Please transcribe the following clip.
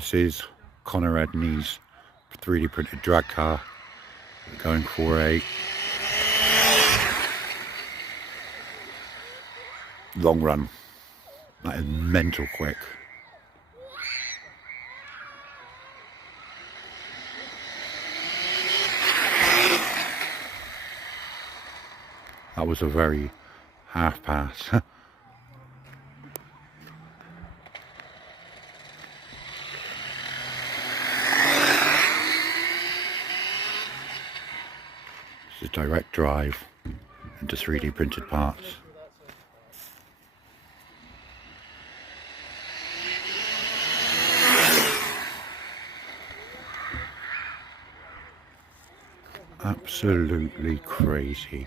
This is Connor Edney's 3D printed drag car. We're going for a long run. That is mental quick. That was a very half pass. This is direct drive into 3D printed parts. Absolutely crazy.